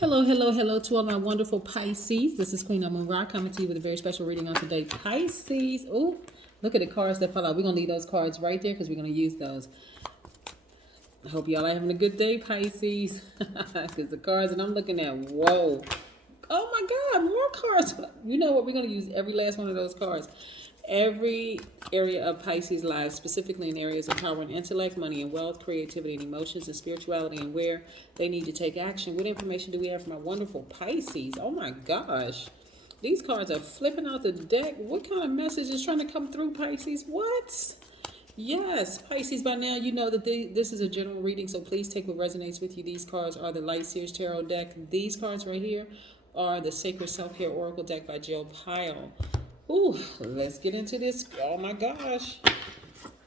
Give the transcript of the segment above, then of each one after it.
Hello, hello, hello to all my wonderful Pisces. This is Queen Amun Ra coming to you with a very special reading on today. Pisces. Oh, look at the cards that fell out. We're going to leave those cards right there because we're going to use those. I hope y'all are having a good day, Pisces. Because the cards that I'm looking at, whoa. Oh my God, more cards. You know what? We're going to use every last one of those cards. Every area of Pisces' life, specifically in areas of power and intellect, money and wealth, creativity and emotions, and spirituality, and where they need to take action. What information do we have from our wonderful Pisces? Oh my gosh. These cards are flipping out the deck. What kind of message is trying to come through, Pisces? What? Yes, Pisces, by now you know that this is a general reading, so please take what resonates with you. These cards are the Light Seers Tarot deck. These cards right here are the Sacred Self-Care Oracle deck by Jill Pyle. Ooh, let's get into this. Oh my gosh.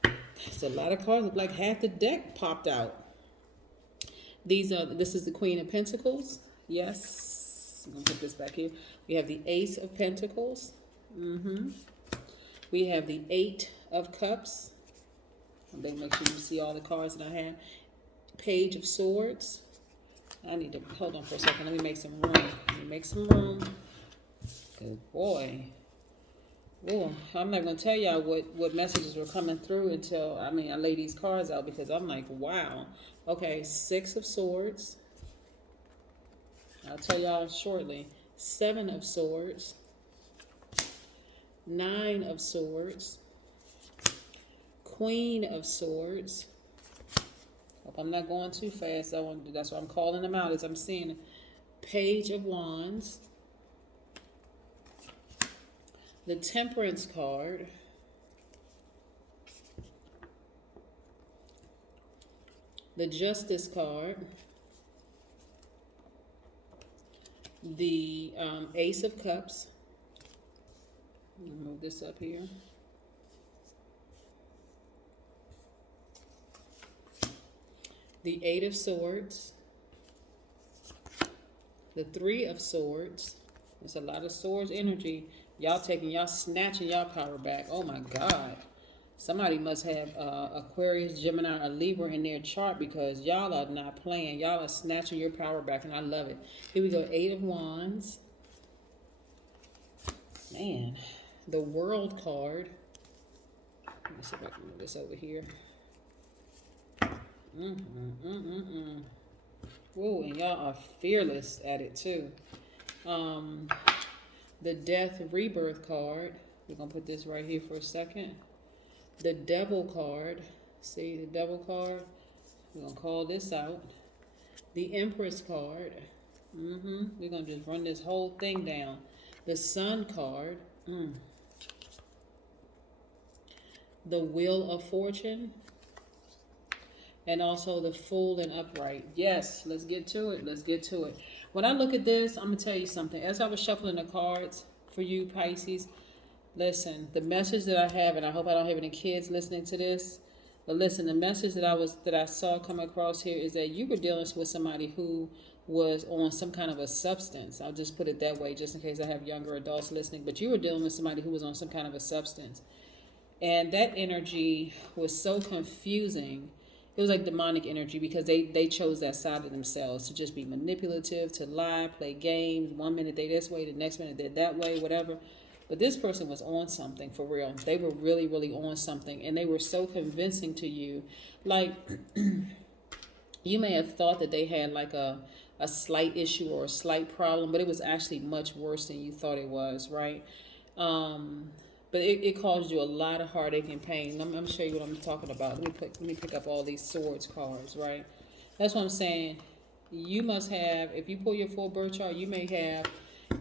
There's a lot of cards. Look like half the deck popped out. This is the Queen of Pentacles. Yes. I'm gonna put this back here. We have the Ace of Pentacles. We have the Eight of Cups. I'm gonna make sure you see all the cards that I have. Page of Swords. I need to hold on for a second. Let me make some room. Let me make some room. Good boy. Oh, I'm not going to tell y'all what messages were coming through until, I lay these cards out because I'm like, wow. Okay, Six of Swords. I'll tell y'all shortly. Seven of Swords. Nine of Swords. Queen of Swords. Hope I'm not going too fast. That's why I'm calling them out as I'm seeing it. Page of Wands. The Temperance card, the Justice card, the Ace of Cups. Let me move this up here. The Eight of Swords, the Three of Swords. There's a lot of swords energy. Y'all snatching y'all power back. Oh my God. Somebody must have Aquarius, Gemini, or Libra in their chart because y'all are not playing. Y'all are snatching your power back and I love it. Here we go. Eight of Wands. Man. The World card. Let me see if I can move this over here. Ooh, and y'all are fearless at it too. The Death Rebirth card. We're going to put this right here for a second. The Devil card. See the Devil card? We're going to call this out. The Empress card. We're going to just run this whole thing down. The Sun card. The Wheel of Fortune. And also the Fool and Upright. Yes, let's get to it. Let's get to it. When I look at this, I'm going to tell you something. As I was shuffling the cards for you, Pisces, listen, the message that I have, and I hope I don't have any kids listening to this, but listen, the message that I saw come across here is that you were dealing with somebody who was on some kind of a substance. I'll just put it that way, just in case I have younger adults listening. But you were dealing with somebody who was on some kind of a substance. And that energy was so confusing. It was like demonic energy because they chose that side of themselves to just be manipulative, to lie, play games. 1 minute they this way, the next minute they're that way, whatever. But this person was on something for real. They were really, really on something. And they were so convincing to you. Like, you may have thought that they had like a slight issue or a slight problem, but it was actually much worse than you thought it was, right? But it caused you a lot of heartache and pain. I'm going to show you what I'm talking about. Let me pick up all these swords cards, right? That's what I'm saying. You must have, if you pull your full birth chart, you may have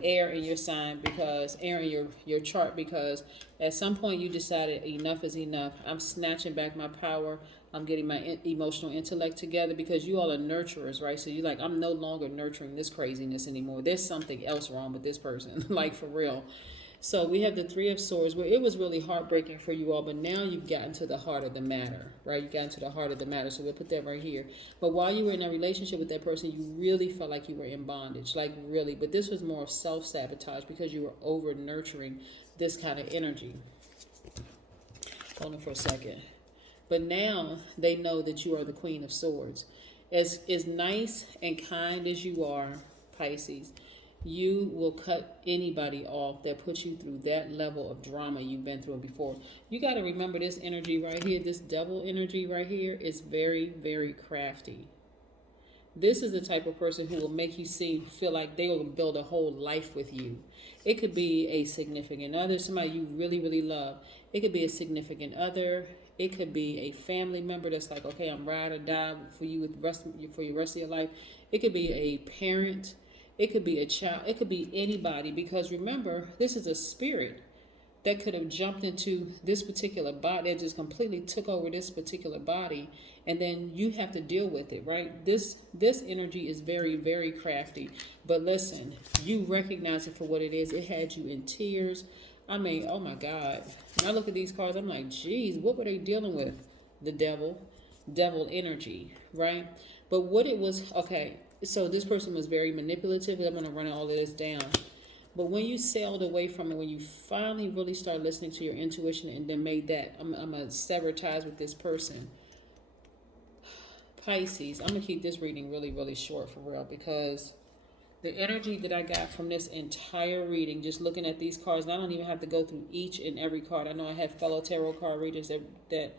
air in your sign because air in your chart because at some point you decided enough is enough. I'm snatching back my power. I'm getting my emotional intellect together because you all are nurturers, right? So you're like, I'm no longer nurturing this craziness anymore. There's something else wrong with this person, like for real. So we have the Three of Swords where it was really heartbreaking for you all, but now you've gotten to the heart of the matter, right? You've gotten to the heart of the matter, so we'll put that right here. But while you were in a relationship with that person, you really felt like you were in bondage, like really. But this was more of self-sabotage because you were over-nurturing this kind of energy. Hold on for a second. But now they know that you are the Queen of Swords. As nice and kind as you are, Pisces, you will cut anybody off that puts you through that level of drama you've been through before. You got to remember this energy right here, this devil energy right here is very, very crafty. This is the type of person who will make you feel like they will build a whole life with you. It could be a significant other, somebody you really, really love. It could be a significant other. It could be a family member that's like, okay, I'm ride or die for you for your rest of your life. It could be a parent. It could be a child. It could be anybody, because remember, this is a spirit that could have jumped into this particular body, that just completely took over this particular body, and then you have to deal with it, right? This energy is very, very crafty. But listen, you recognize it for what it is. It had you in tears. I mean, oh my God. When I look at these cards, I'm like, geez, what were they dealing with? The devil energy, right? But what it was, okay, so this person was very manipulative. I'm going to run all of this down. But when you sailed away from it, when you finally really started listening to your intuition and then made that, I'm going to sever ties with this person. Pisces, I'm going to keep this reading really, really short for real, because the energy that I got from this entire reading, just looking at these cards, and I don't even have to go through each and every card. I know I have fellow tarot card readers that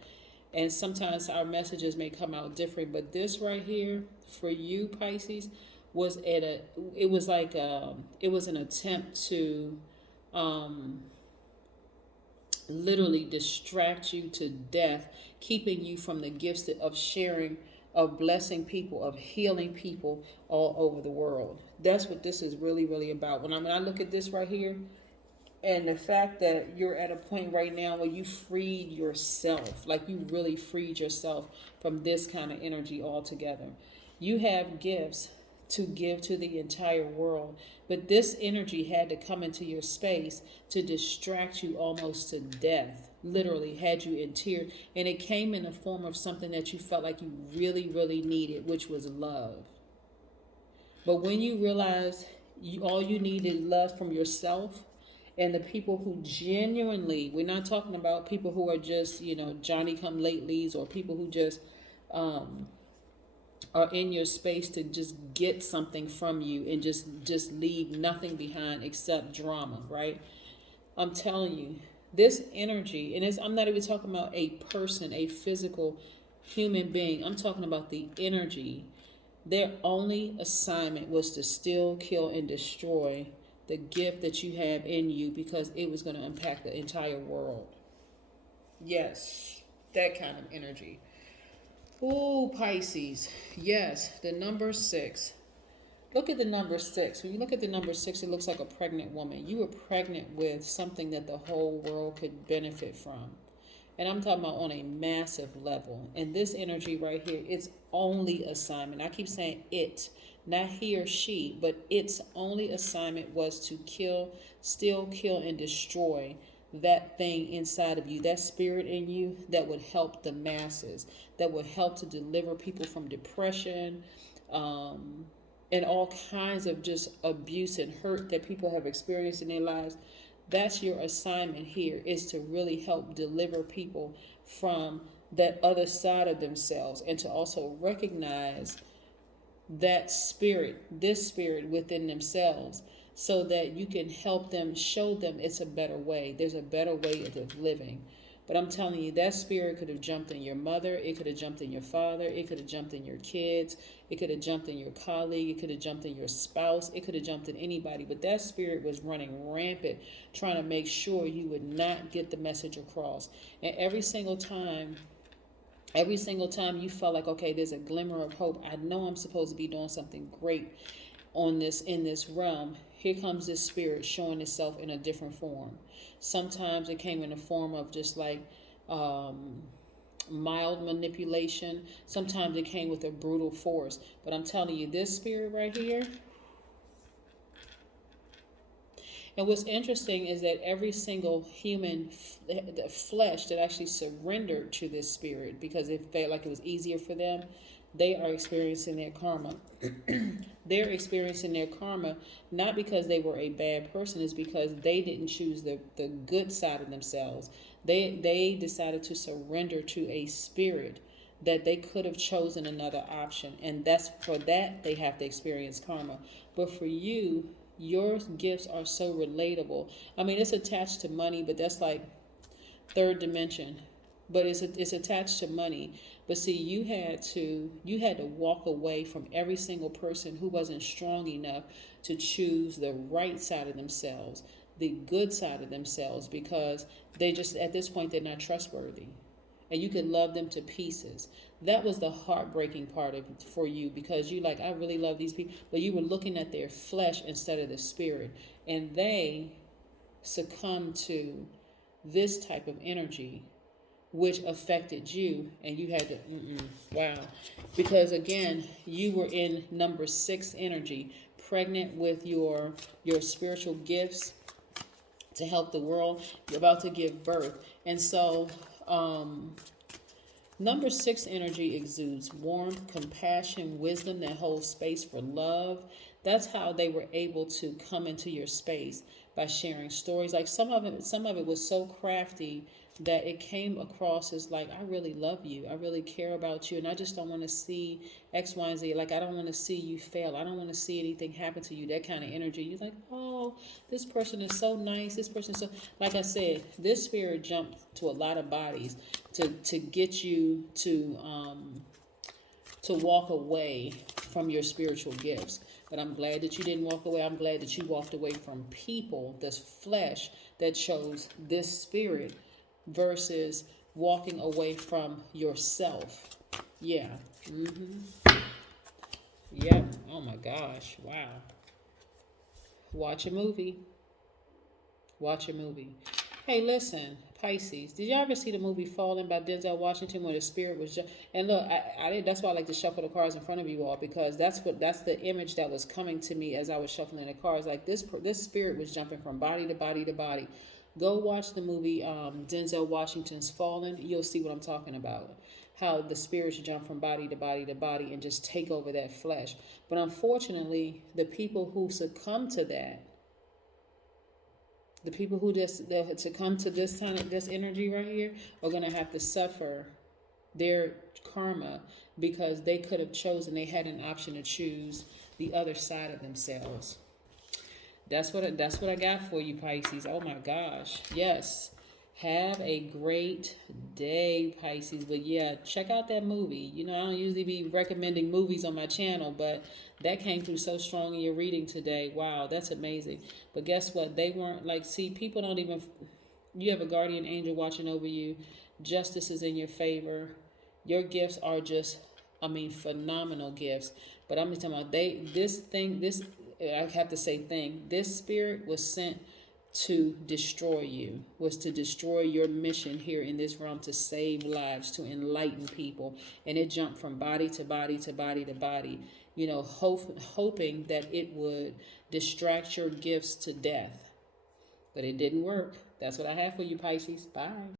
and sometimes our messages may come out different, but this right here for you, Pisces, was it was an attempt to literally distract you to death, keeping you from the gifts of sharing, of blessing people, of healing people all over the world. That's what this is really, really about. When I look at this right here, and the fact that you're at a point right now where you freed yourself, like you really freed yourself from this kind of energy altogether. You have gifts to give to the entire world, but this energy had to come into your space to distract you almost to death. Literally had you in tears, and it came in the form of something that you felt like you really, really needed, which was love. But when you realize all you need is love from yourself, and the people who genuinely, we're not talking about people who are just, Johnny come latelys, or people who just are in your space to just get something from you and just leave nothing behind except drama, right? I'm telling you, this energy, and I'm not even talking about a person, a physical human being. I'm talking about the energy. Their only assignment was to steal, kill, and destroy the gift that you have in you, because it was going to impact the entire world. Yes, that kind of energy. Ooh, Pisces. Yes, the number 6. Look at the number 6. When you look at the number 6, it looks like a pregnant woman. You were pregnant with something that the whole world could benefit from. And I'm talking about on a massive level. And this energy right here, its only assignment, I keep saying it, not he or she, but its only assignment was to kill, steal, kill, and destroy that thing inside of you, that spirit in you that would help the masses, that would help to deliver people from depression, and all kinds of just abuse and hurt that people have experienced in their lives. That's your assignment here, is to really help deliver people from that other side of themselves, and to also recognize that spirit, this spirit within themselves, so that you can help them, show them it's a better way. There's a better way of living. But I'm telling you, that spirit could have jumped in your mother. It could have jumped in your father. It could have jumped in your kids. It could have jumped in your colleague. It could have jumped in your spouse. It could have jumped in anybody. But that spirit was running rampant, trying to make sure you would not get the message across. And every single time you felt like, okay, there's a glimmer of hope. I know I'm supposed to be doing something great in this realm. Here comes this spirit showing itself in a different form. Sometimes it came in the form of just like mild manipulation. Sometimes it came with a brutal force. But I'm telling you, this spirit right here. And what's interesting is that every single human flesh that actually surrendered to this spirit, because it felt like it was easier for them, they are experiencing their karma. They're experiencing their karma not because they were a bad person, it's because they didn't choose the good side of themselves. They decided to surrender to a spirit that they could have chosen another option. And that's for that they have to experience karma. But for you, your gifts are so relatable. I mean, it's attached to money, but that's like third dimension. But it's attached to money. But see, you had to walk away from every single person who wasn't strong enough to choose the right side of themselves, the good side of themselves, because they just, at this point, they're not trustworthy. And you could love them to pieces. That was the heartbreaking part of for you, because you like, I really love these people, but you were looking at their flesh instead of the spirit, and they succumbed to this type of energy, which affected you, and you had to, wow. Because again, you were in number 6 energy, pregnant with your spiritual gifts to help the world. You're about to give birth. And so, number 6 energy exudes warmth, compassion, wisdom that holds space for love. That's how they were able to come into your space, by sharing stories. Like some of it was so crafty that it came across as like, I really love you, I really care about you, and I just don't want to see X, Y, and Z. Like, I don't want to see you fail. I don't want to see anything happen to you. That kind of energy. You're like, oh, this person is so nice. This person is so, like I said, this spirit jumped to a lot of bodies to get you to walk away from your spiritual gifts. But I'm glad that you didn't walk away. I'm glad that you walked away from people, this flesh that chose this spirit, versus walking away from yourself. Yeah. Yep. Oh my gosh. Wow. Watch a movie. Watch a movie. Hey, listen, Pisces. Did y'all ever see the movie Fallen by Denzel Washington, where the spirit was just? And look, I did. That's why I like to shuffle the cards in front of you all, because that's the image that was coming to me as I was shuffling the cards. Like this spirit was jumping from body to body to body. Go watch the movie Denzel Washington's Fallen. You'll see what I'm talking about. How the spirits jump from body to body to body and just take over that flesh. But unfortunately, the people who succumb to that, the people who succumb to this energy right here, are gonna have to suffer their karma, because they could have chosen. They had an option to choose the other side of themselves. That's what I got for you, Pisces. Oh my gosh. Yes. Have a great day, Pisces. But yeah, check out that movie. You know, I don't usually be recommending movies on my channel, but that came through so strong in your reading today. Wow, that's amazing. But guess what? They weren't like, see, people don't even, you have a guardian angel watching over you. Justice is in your favor. Your gifts are just, phenomenal gifts. But I'm just talking about I have to say thing. This spirit was sent to destroy you, was to destroy your mission here in this realm, to save lives, to enlighten people. And it jumped from body to body to body to body, hoping that it would distract your gifts to death. But it didn't work. That's what I have for you, Pisces. Bye.